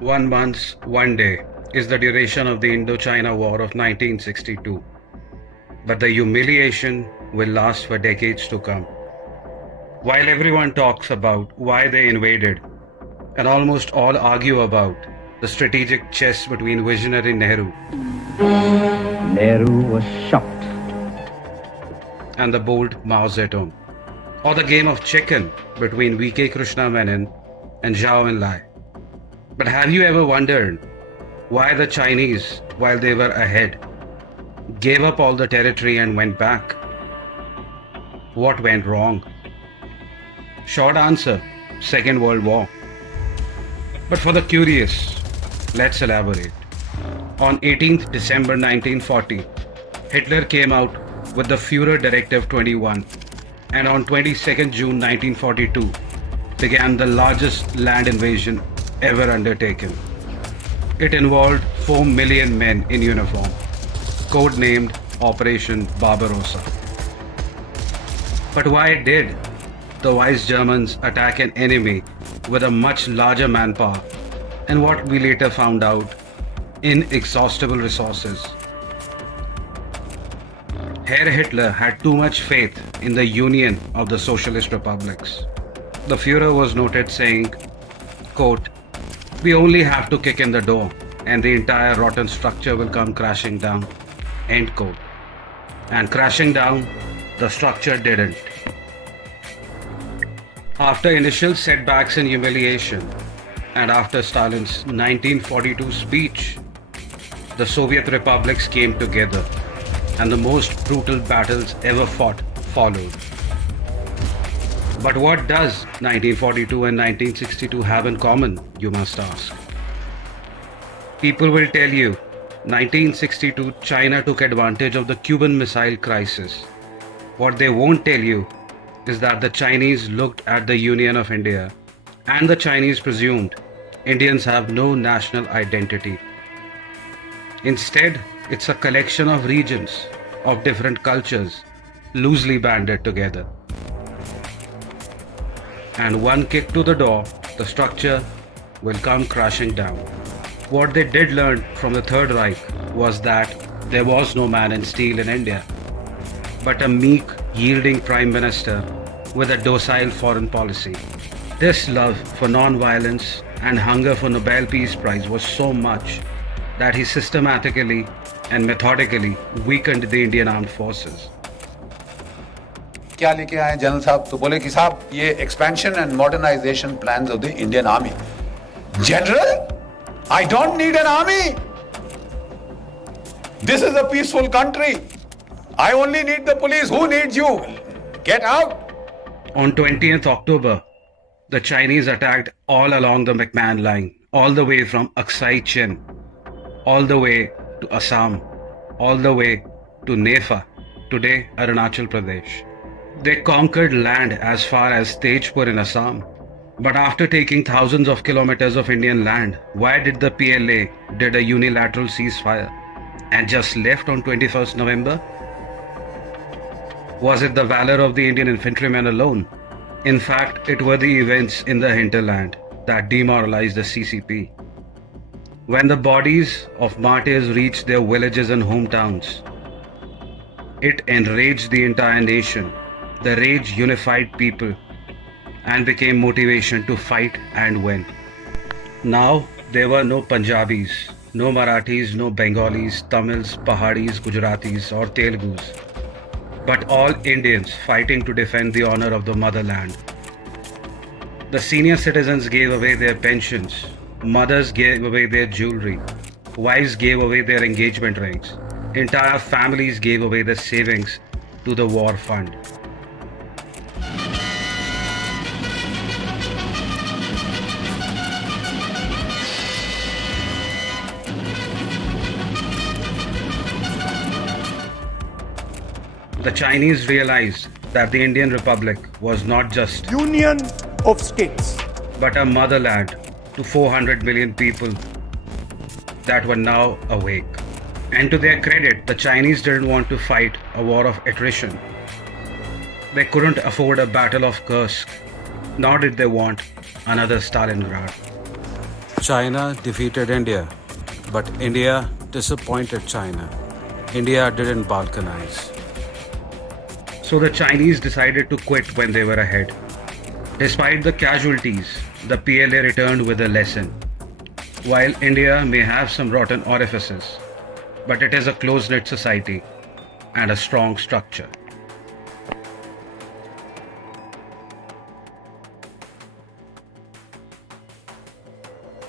1 month, 1 day is the duration of the Indo-China War of 1962. But the humiliation will last for decades to come. While everyone talks about why they invaded, and almost all argue about the strategic chess between visionary Nehru was shocked. and the bold Mao Zedong, or the game of chicken between V.K. Krishna Menon and Zhou Enlai. But have you ever wondered why the Chinese, while they were ahead, gave up all the territory and went back? What went wrong? Short answer, Second World War. But for the curious, let's elaborate. On 18th December 1940, Hitler came out with the Führer Directive 21, and on 22nd June 1942 began the largest land invasion ever undertaken. It involved 4 million men in uniform, codenamed Operation Barbarossa. But why did the wise Germans attack an enemy with a much larger manpower and what we later found out, inexhaustible resources? Herr Hitler had too much faith in the union of the socialist republics. The Führer was noted saying, quote, "We only have to kick in the door and the entire rotten structure will come crashing down," end quote. And crashing down, the structure didn't. After initial setbacks and humiliation, and after Stalin's 1942 speech, the Soviet republics came together and the most brutal battles ever fought followed. But what does 1942 and 1962 have in common, you must ask? People will tell you, 1962 China took advantage of the Cuban Missile Crisis. What they won't tell you is that the Chinese looked at the Union of India and the Chinese presumed Indians have no national identity. Instead, it's a collection of regions of different cultures loosely banded together. And one kick to the door, the structure will come crashing down. What they did learn from the Third Reich was that there was no man in steel in India, but a meek, yielding prime minister with a docile foreign policy. This love for non-violence and hunger for Nobel Peace Prize was so much that he systematically and methodically weakened the Indian armed forces. क्या लेके आए general साहब? तो बोले कि साहब ये expansion and modernisation plans of the Indian army. General, I don't need an army. This is a peaceful country. I only need the police. Who needs you? Get out. On 20th October, the Chinese attacked all along the McMahon Line, all the way from Aksai Chin, all the way to Assam, all the way to Nefa, today Arunachal Pradesh. They conquered land as far as Tejpur in Assam. But after taking thousands of kilometers of Indian land, why did the PLA did a unilateral ceasefire and just left on 21st November? Was it the valor of the Indian infantrymen alone? In fact, it were the events in the hinterland that demoralized the CCP. When the bodies of martyrs reached their villages and hometowns, it enraged the entire nation. The rage unified people and became motivation to fight and win. Now there were no Punjabis, no Marathis, no Bengalis, Tamils, Pahadis, Gujaratis or Telugus, but all Indians fighting to defend the honor of the motherland. The senior citizens gave away their pensions, mothers gave away their jewelry, wives gave away their engagement rings, entire families gave away their savings to the war fund. The Chinese realized that the Indian Republic was not just union of states, but a motherland to 400 million people that were now awake. And to their credit, the Chinese didn't want to fight a war of attrition. They couldn't afford a battle of Kursk, nor did they want another Stalingrad. China defeated India, but India disappointed China. India didn't balkanize. So the Chinese decided to quit when they were ahead. Despite the casualties, the PLA returned with a lesson. While India may have some rotten orifices, but it is a close-knit society and a strong structure.